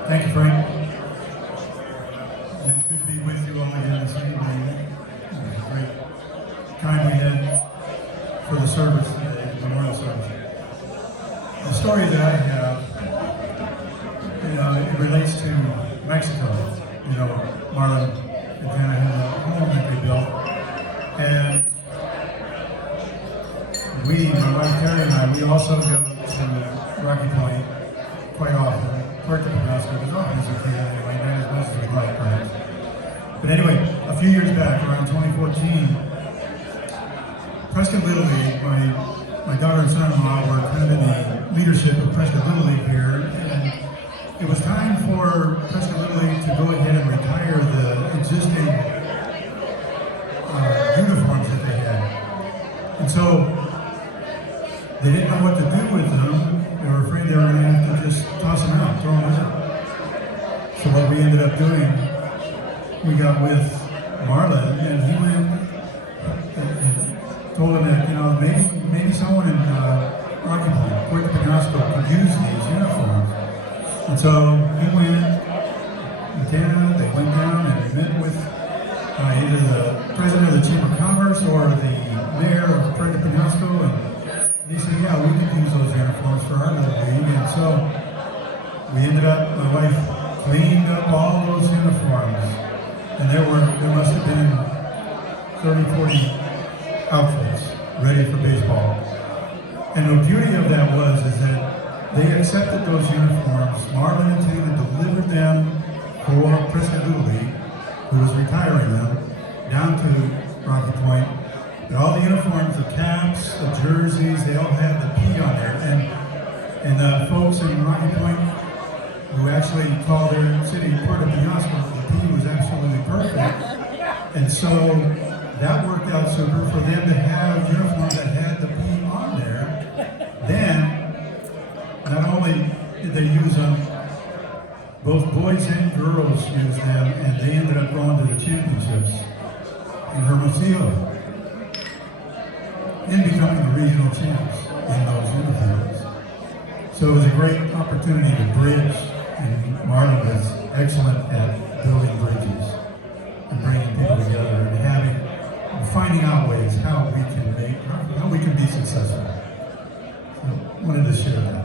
Thank you, Frank. It's good to be with you all again this evening. It was a great time we had for the service today, the memorial service. The story that I have, it relates to Mexico. Marlin and Tana had a home that they built, and my wife Terry and I, we also go to Rocky Point quite often. Puerto Prescott as often as we can, anyway, not as much as we'd like, perhaps. But anyway, a few years back, around 2014, Prescott Little League, my daughter and son-in-law were kind of in the leadership of Prescott Little League here, and it was time for Prescott Little League to go ahead and retire the existing uniforms that they had. And so they didn't know what to do with them. They were afraid they were going to have to just toss them out, throw them out. So what we ended up doing, we got with Marlin, and he went and told him that, maybe someone in Rocky Point, Puerto Prescott, could use these uniforms. And so he went, and Tana, they went down and met with either the president of the Chamber of Commerce or the mayor of Puerto Prescott, and they said, yeah, we could use those uniforms for our little league. And so we ended up, my wife cleaned up all those uniforms, and there must have been 30, 40 outfits ready for baseball. And the beauty of that is that they accepted those uniforms. Marlin and Tana delivered them for Prescott Little League, who was retiring them, down to Rocky Point. And all the uniforms, the caps, the jerseys, they all had the P on there. And the folks in Rocky Point who actually called their city Puerto Prescott, the P was absolutely perfect. And so that worked out super for them to have uniforms that had the P on there. Then, not only did they use them, both boys and girls used them, and they ended up going to the championships in Hermosillo and becoming the regional champs in those uniforms. So it was a great opportunity to bridge, and Marlin was excellent at building bridges and bringing people together and finding out ways how we can be successful. So I wanted to share that.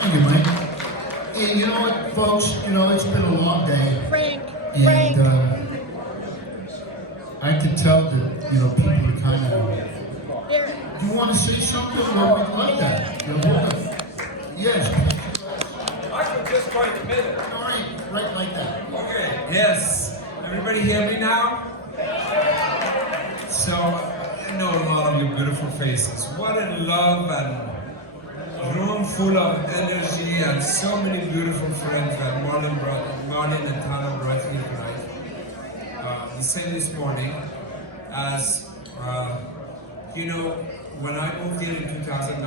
Thank you, Mike. And you know what, folks? It's been a long day. Frank. And I can tell that, people are kind of... You want to say something? Well, we like that. Yes. I could just quite a minute. All right like that. Okay, yes. Everybody hear me now? So, I know a lot of your beautiful faces. What a love and room full of energy and so many beautiful friends that Marlin and Tana brought here tonight. The same this morning as, when I moved here in 2009,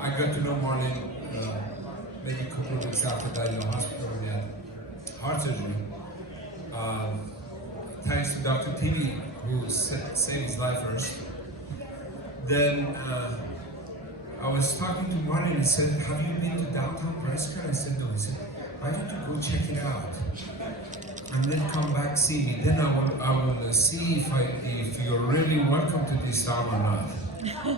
I got to know Marlin maybe a couple of weeks after that in the hospital we had heart surgery. Thanks to Dr. TV, who saved his life first. Then I was talking to Marlin and he said, have you been to downtown Prescott? I said, no. He said, why don't you go check it out? And then come back see me. Then I will see if you're really welcome to this town or not.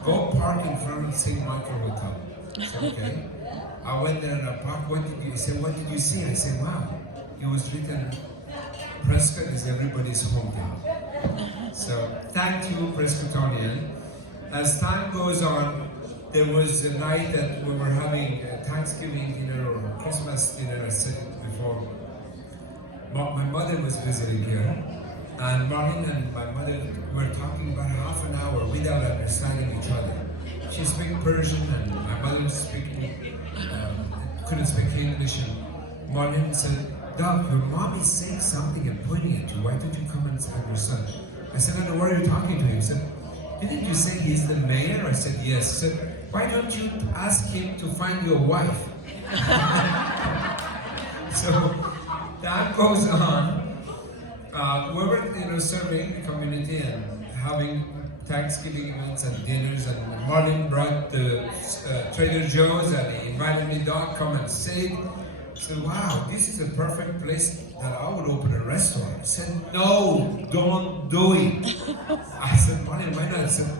Go park in front of St. Michael Hotel. I said, okay. I went there and I parked. He said, what did you see? I said, wow. It was written, Prescott is everybody's hometown. So thank you, Prescottonian. As time goes on, there was a night that we were having a Thanksgiving dinner or a Christmas dinner, I said before. My mother was visiting here, and Marlin and my mother were talking about half an hour without understanding each other. She spoke Persian, and my mother couldn't speak English. And Marlin said, Doc, your mom is saying something and pointing at you. Why don't you come and have your son? I said, I don't know, what are you talking to him? He said, didn't you say he's the mayor? I said, yes. He said, why don't you ask him to find your wife? So that goes on. We were serving the community and having Thanksgiving events and dinners, and Marlin brought the Trader Joe's and he invited me, Doc, come and sit. I said, wow, this is a perfect place that I would open a restaurant. He said, no, don't do it. I said, Marlin, why not? He said,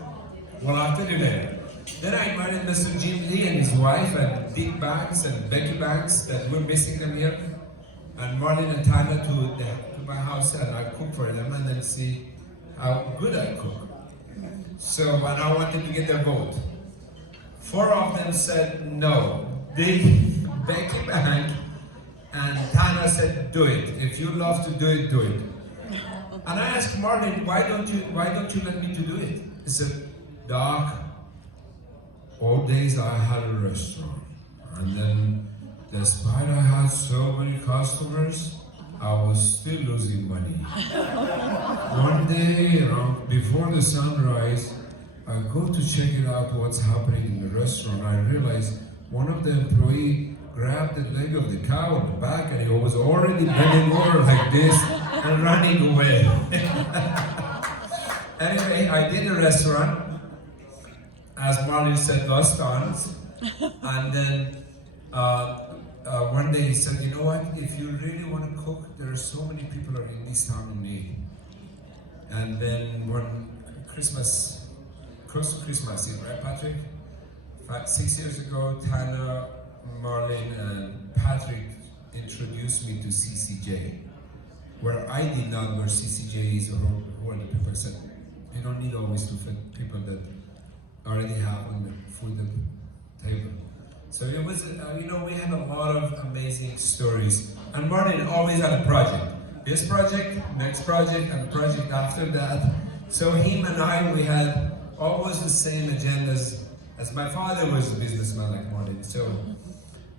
well, I'll tell you later. Then I invited Mr. Jim Lee and his wife and Dick Banks and Becky Banks, that we're missing them here, and Marlin and Tana to my house, and I cook for them and then see how good I cook. So, and I wanted to get their vote. 4 of them said no. Becky Bank and Tana said, do it. If you love to do it, do it. And I asked Marlin, why don't you let me to do it? He said, Doc, all days I had a restaurant, and then despite I had so many customers, I was still losing money. One day, before the sunrise, I go to check it out what's happening in the restaurant. I realized one of the employees grabbed the leg of the cow in the back and he was already bending over like this and running away. Anyway, I did the restaurant, as Marlin said, lost tons. And then one day he said, you know what, if you really want to cook, there are so many people in this town in need. And then one Christmas, close to Christmas Eve, right, Patrick? 6 years ago, Tana, Marlin, and Patrick introduced me to CCJ, where I did not know where CCJ is or who are the people. I said, you don't need always to feed people that already have on the food at the table. So it was, we had a lot of amazing stories. And Marlin always had a project. This project, next project, and project after that. So him and I, we had always the same agendas, as my father was a businessman like Marlin. So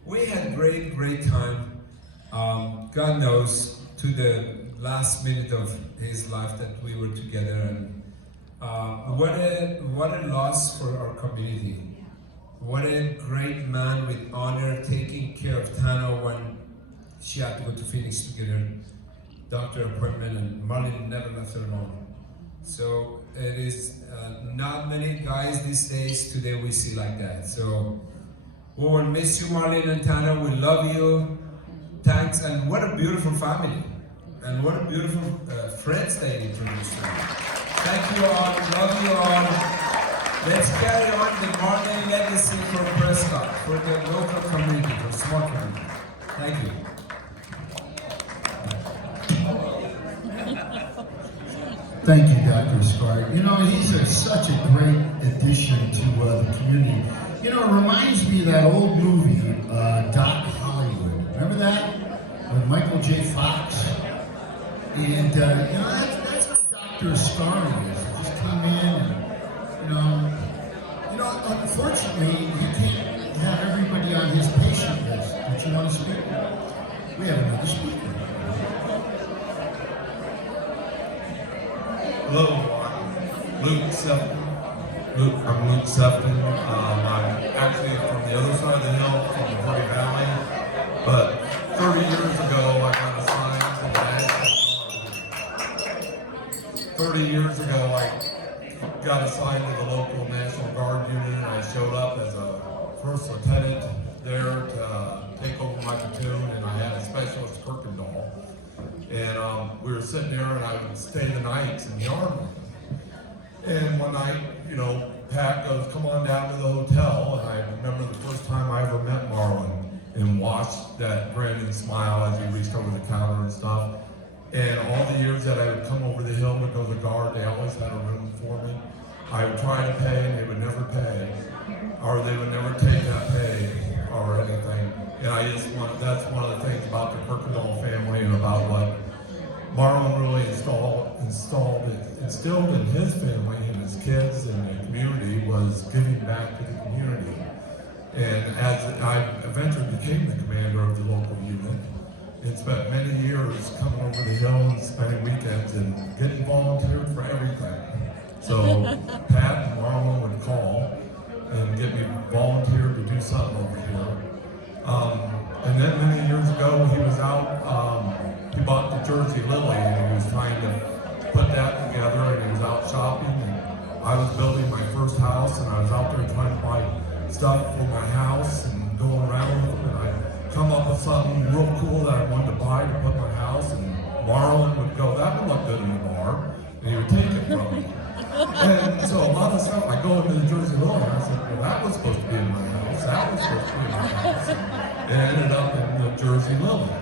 we had great, great time. God knows, to the last minute of his life that we were together. And what a loss for our community. What a great man with honor, taking care of Tana when she had to go to Phoenix to get her doctor appointment, and Marlin never left her alone. So it is not many guys these days today we see like that. So we will miss you, Marlin and Tana. We love you. Thanks, and what a beautiful family, and what a beautiful friends they introduced to me. Thank you all. Love you all. Let's carry on the Marlin legacy for Prescott, for the local community, for small community. Thank you. Thank you, Dr. Scarr. He's such a great addition to the community. It reminds me of that old movie, Doc Hollywood. Remember that? With Michael J. Fox? And, that's what Dr. Scarr is. He just came in and, unfortunately, he can't have everybody on his patient list. Don't you want to speak? We have another speaker. Hello, I'm Luke Sefton. I'm Luke Sefton. I'm actually from the other side of the hill, from the Curry Valley. But 30 years ago, I got assigned to the National Guard. 30 years ago, I got assigned to the local National Guard unit, and I showed up as a first lieutenant there to take over my platoon, and I had a specialist, Kuykendall. And we were sitting there, and I would stay the nights in the Army. And one night, Pat goes, come on down to the hotel. And I remember the first time I ever met Marlin and watched that grin and smile as he reached over the counter and stuff. And all the years that I would come over the hill to go to the guard, they always had a room for me. I would try to pay, and they would never pay. Or they would never take that pay or anything. And that's one of the things about the Kuykendall family and about what Marlin really instilled in his family and his kids and the community was giving back to the community. And as I eventually became the commander of the local unit, and spent many years coming over the hill and spending weekends and getting volunteered for everything. So Pat and Marlin would call and get me volunteered to do something over here. And then many years ago, he was out, he bought the Jersey Lily, and he was trying to put that together, and he was out shopping, and I was building my first house, and I I was out there trying to buy stuff for my house and going around with them, and I'd come up with something real cool that I wanted to buy to put in my house, and Marlin would go, that would look good in the bar, and he would take it from me. And so a lot of stuff, I go into the Jersey Lily, and I said, well, that was supposed to be in my house, that was supposed to be in my house. And it ended up in the Jersey Lily.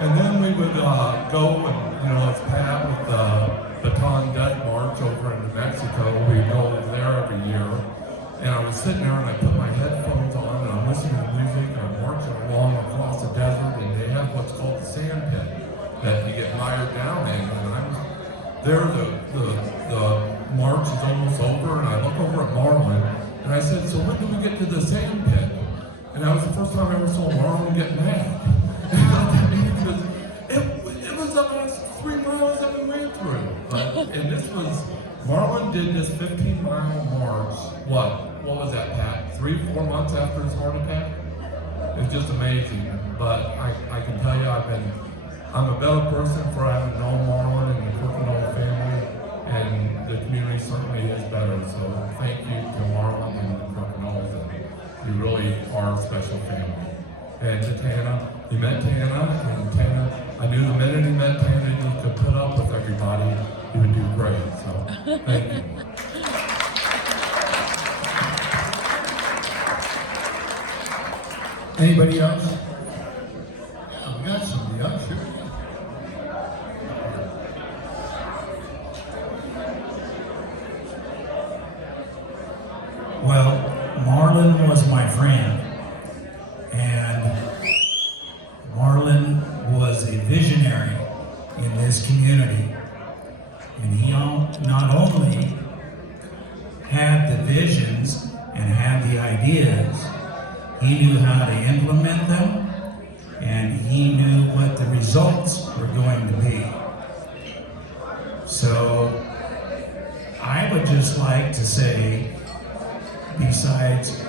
And then we would go and, as Pat with the Baton Death March over in New Mexico, we'd go over there every year. And I was sitting there and I put my headphones on and I'm listening to music and I'm marching along across the desert, and they have what's called the sand pit that you get mired down in. And I'm there, the march is almost over, and I look over at Marlin and I said, so when do we get to the sand pit? And that was the first time I ever saw Marlin get mad. It was the last 3 miles that we went through. And this was, Marlin did this 15-mile march, what was that, Pat? 3-4 months after his heart attack? It's just amazing. But I can tell you, I'm a better person for having known Marlin and the Kuykendall family, and the community certainly is better. So thank you to Marlin and the Kuykendalls. You really are a special family. And to Tana, he met Tana, and Tana, I knew the minute he met Tana, he could put up with everybody, he would do great. So, thank you. Anybody else? Yeah, we got somebody else here. Well, Marlin was my friend, and Marlin was a visionary in this community. And he not only had the visions and had the ideas, he knew how to implement them, and he knew what the results were going to be. So I would just like to say, besides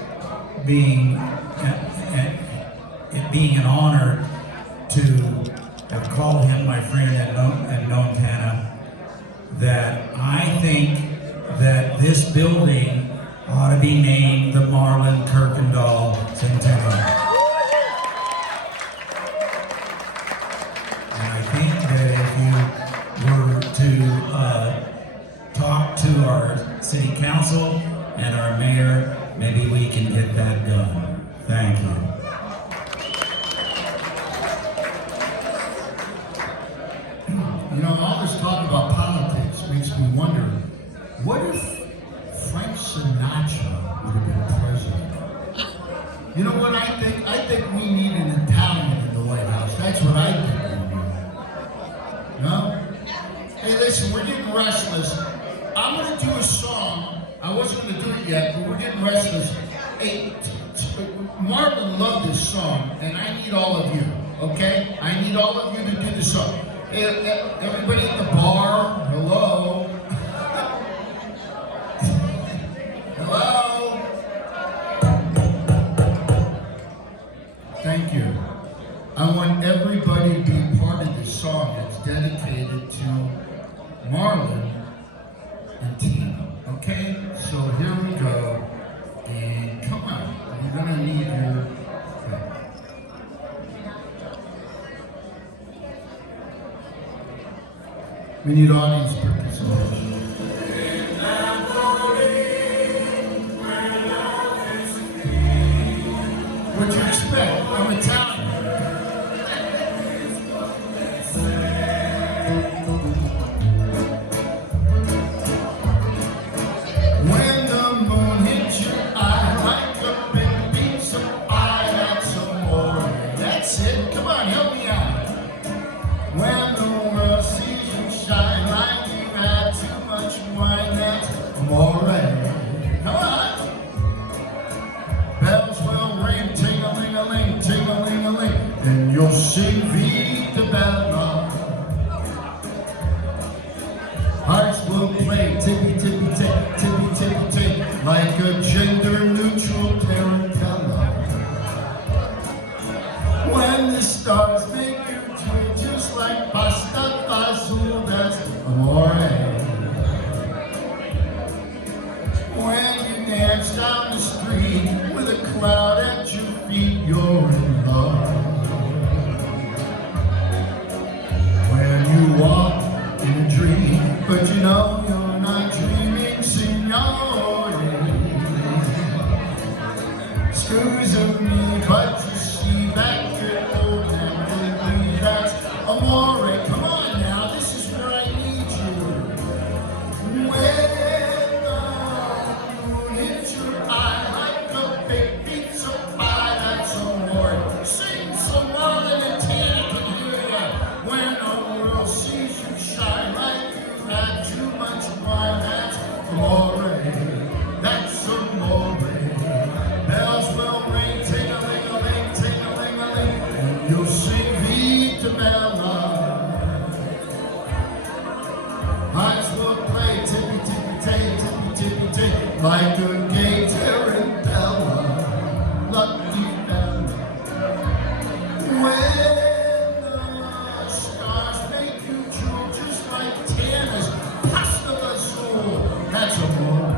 being it being an honor to have called him my friend and known Tana, that I think that this building ought to be named the Marlin Kuykendall Centennial. And I think that if you were to talk to our city council and our mayor, maybe we can get that done. Thank you. All this talk about politics makes me wonder, what if Frank Sinatra would have been president? You know what I think? I think we need an Italian in the White House. That's what I think we need. No? Hey, listen, we're getting restless. I'm going to do a song. I wasn't going to do it yet, but we're getting restless. Hey, Marlin loved this song, and I need all of you, okay? I need all of you to do the song. Everybody at the bar, hello? Hello? Thank you. I want everybody to be part of this song that's dedicated to Marlin and Tina, okay? So here we go, and come on, you're gonna need your... We need audience participation. What'd you expect? I'm Italian. When the moon hits your eye like a big pizza pie, that's amore. That's it. Come on, help me out. When the world sees you shine like you had too much wine, that's amore. Come on. Bells will ring, ting-a-ling-a-ling, ting-a-ling-a-ling, and you'll sing Vita Bella. Hearts will play tippy-tippy-tick, tippy-tippy-tick, like a gender-neutral tarantella. When the stars make you twitch just like pasta fazool, that's amore. When you dance street with a cloud at your feet, you're in love. When you walk in a dream, but you know you're not dreaming, signore. Screws of me, but you see that good old Napoli, that's amore. Come on now, this is where I need you. When the moon hits your eye like a big pizza pie, that's amore. Sing some Marlin and Tana can hear ya. When the world sees you shine like you had too much wine, that's amore. That's amore. Bells will ring, ting-a-ling-a-ling, ting-a-ling-a-ling, and you'll sing Vita Bella. Hearts will play tippy-tippy-tay, tippy-tippy-tay, like a gay tarantella, lucky Bella. When the stars make you drool just like Tana's pasta azul, that's amore.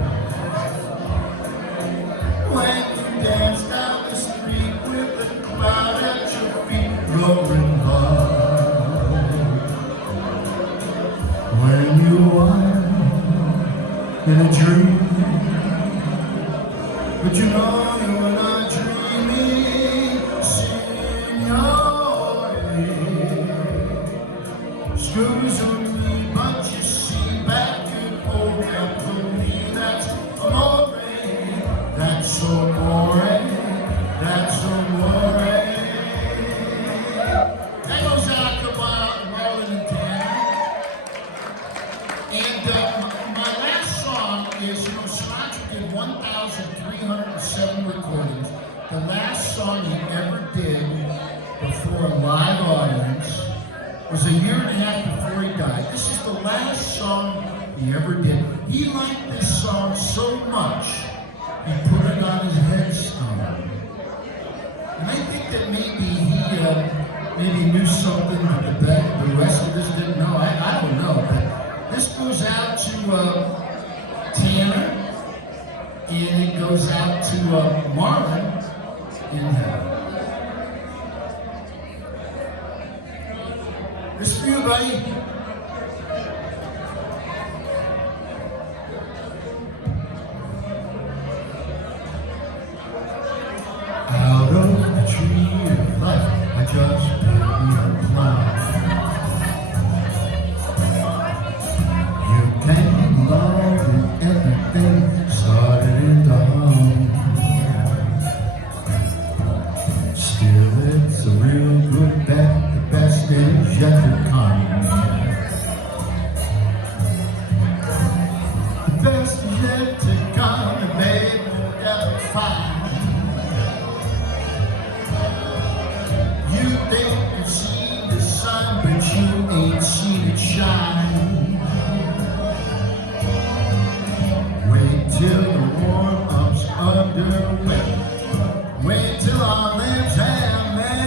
When you dance down the street with a cloud at your feet, you're in love. When you are in a dream, but you know you're not dreaming, signore. Screws on me, but you see back in old Napoli, that's amore. That's amore. That's amore. That goes out to Marlin and Tana. And my last song is, Sinatra did 1,307 recordings. The last song he ever did before a live audience was a year and a half before he died. This is the last song he ever did. He liked this song so much, he put it on his headstone. And I think that maybe he knew something that the rest of us didn't know. I don't know, but this goes out to Tana, and it goes out to Marlin in heaven. This for you, buddy. Out of the tree of life, I just picked me a cloud. You came along and everything started in the home. Still, it's a real good bet, the best is yet to come. The best is yet to come, and babe will never find. You think you've seen the sun, but you ain't seen it shine. Wait till the warm-up's underway. Wait till our lips have met.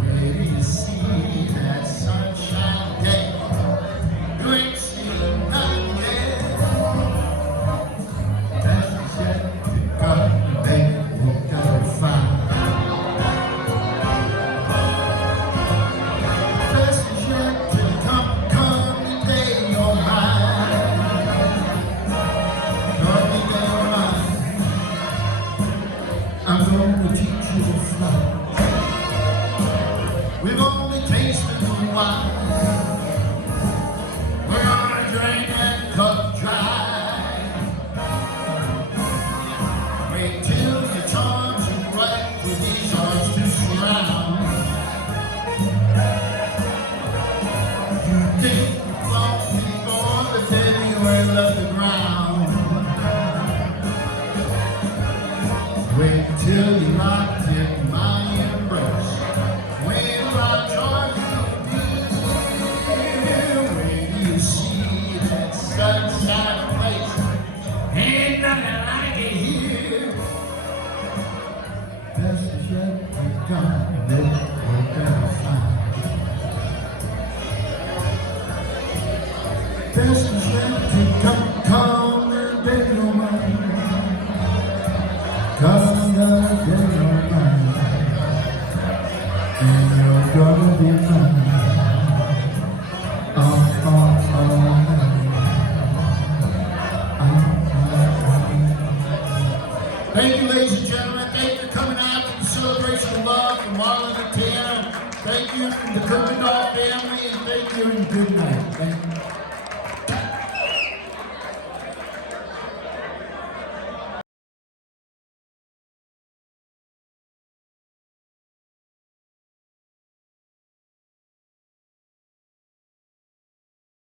Wait till you see that sunshine day. You ain't seen nothing yet. That's yet to come, baby, won't never find. I'm gonna teach you to fly. We've only tasted the wine. We're gonna drink that cup dry. Wait till your charms are bright with these arms to surround. You think you fall before the baby will love the ground. Wait till you're locked in my embrace. Wait till I join you dear. Wait till you see that sunshine place. Ain't nothing like it here. Best is yet to come, baby, we're gonna find. Best is yet to come, and baby, don't mind. Thank you, ladies and gentlemen. Thank you for coming out to the celebration of love from Marlin and Tana. Thank you from the Kuykendall family, and thank you and good night. Thank you.